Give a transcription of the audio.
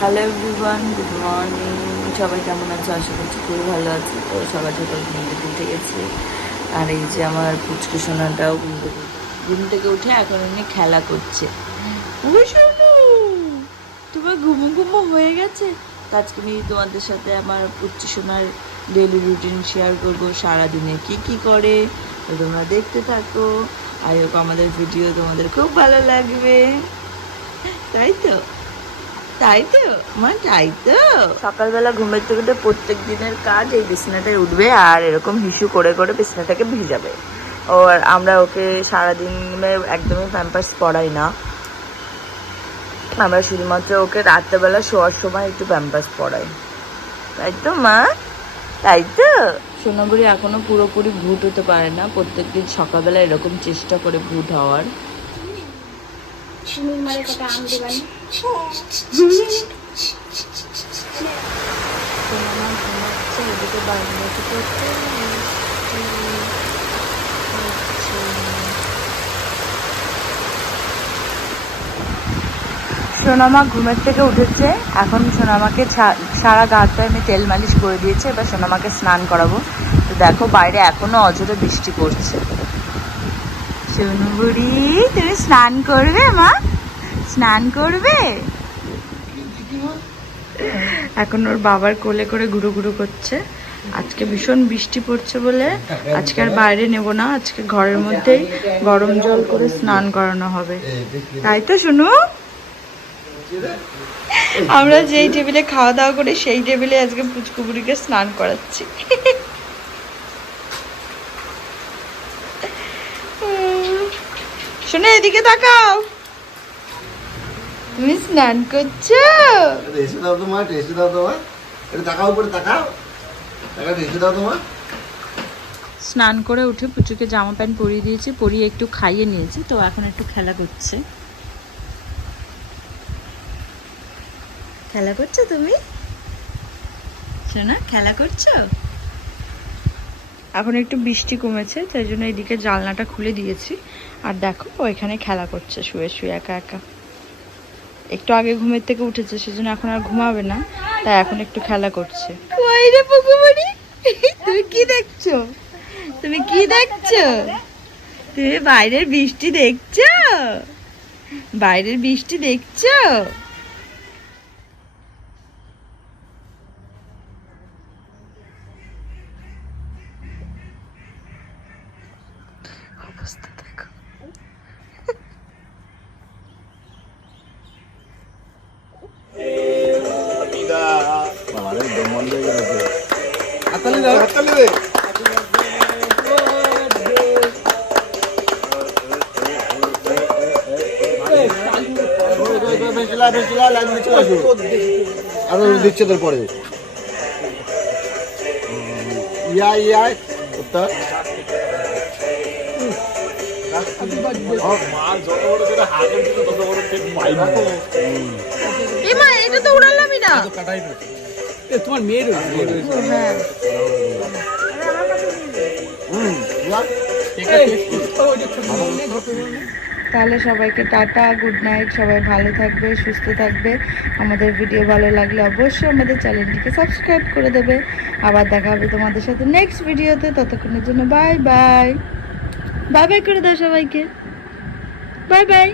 Hello everyone, good morning. সবাই কেমন আছো? আশা করছি খুবই ভালো আছে। তো সকাল সকাল ঘুম থেকে উঠে গেছি। আর এই যে আমার পুচকু সোনাটাও ঘুম থেকে উঠে এখন এমনি খেলা করছে। ও সোনু, তোমার ঘুমো ঘুমো হয়ে গেছে। তো আজকে আমি তোমাদের সাথে আমার পুচকু সোনার ডেলি রুটিন শেয়ার করবো, সারাদিনে কি করে। তো তোমরা দেখতে থাকো। আই হোপ আমাদের ভিডিও তোমাদের খুব ভালো লাগবে, তাই তো? তাই তো মা, তাই তো। সকালবেলা ঘুমের থেকে উঠে প্রত্যেক দিনের কাজ এই বিছানাটায় উঠবে আর এরকম হিসু করে করে বিছানাটাকে ভিজাবে। আর আমরা ওকে সারাদিনে একদমই প্যাম্পার্স পরাই না, আমরা শুধুমাত্র ওকে রাত্রেবেলা শোয়ার সময় একটু প্যাম্পার্স পরাই। তাই তো মা, তাই তো। সোনাবুড়ি এখনো পুরোপুরি ভূত হতে পারে না, প্রত্যেকদিন সকালবেলা এরকম চেষ্টা করে ভূত হওয়ার। এদিকে বারান্দাতে করতে সোনামা ঘুমের থেকে উঠেছে। এখন সোনামাকে সারা গাটা আমি তেল মালিশ করে দিয়েছি, এবার সোনামাকে স্নান করাবো। তো দেখো বাইরে এখনো অঝরে বৃষ্টি পড়ছে। সোনু বুড়ি, তুমি স্নান করবে মা? স্নান করবে? এখন ওর বাবার কোলে করে ঘুরু ঘুরু করছে। আজকে ভীষণ বৃষ্টি পড়ছে বলে আজকে আর বাইরে নেব না, আজকে ঘরের মধ্যেই গরম জল করে স্নান করানো হবে। তাই তো শুনু? আমরা যেই টেবিলে খাওয়া দাওয়া করি সেই টেবিলে আজকে পুচকু বুড়িকে স্নান করাচ্ছি। শোনো, এদিকে তাকাও। তুমি স্নান করছো? এসে দাও তোমার, এসে দাও তোমার, এটা তাকাও, উপরে তাকাও, তাকাও, এসে দাও তোমার। স্নান করে উঠে পুচুকে জামা প্যান্ট পরিয়ে দিয়েছি, পরিয়ে একটু খাইয়ে নিয়েছি। তো এখন একটু খেলা করছে। খেলা করছো তুমি? শোনা, খেলা করছো? এখন একটু বৃষ্টি কমেছে, তাই জন্য এইদিকে জানলাটা খুলে দিয়েছি। আর দেখো ও এখানে খেলা করছে শুয়ে শুয়ে একা একা। একটু আগে ঘুমের থেকে উঠেছে, সেজন্য এখন আর ঘুমাবে না, তাই এখন একটু খেলা করছে। ওইরে পুকুমণি, তুমি কি দেখছো? তুমি কি দেখছো? তুমি বাইরের বৃষ্টি দেখছো? বাইরের বৃষ্টি দেখছো? অবস্থা দেখো। বাবারে দম বন্ধ হয়ে গেছে। হাততালি দাও, হাততালি দে। দিচ্ছে তোর পরে ইয়া ইয়া উত্তর এটা তো উড়ালামই না। তোমার মেয়ের হ্যাঁ, তাহলে সবাইকে টাটা, গুড নাইট। সবাই ভালো থাকবে, সুস্থ থাকবে। আমাদের ভিডিও ভালো লাগলে অবশ্যই আমাদের চ্যানেলটিকে সাবস্ক্রাইব করে দেবে। আবার দেখা হবে তোমাদের সাথে নেক্সট ভিডিওতে। ততক্ষণের জন্য বাই বাই। বাই বাই করে দাও সবাইকে। Bye bye.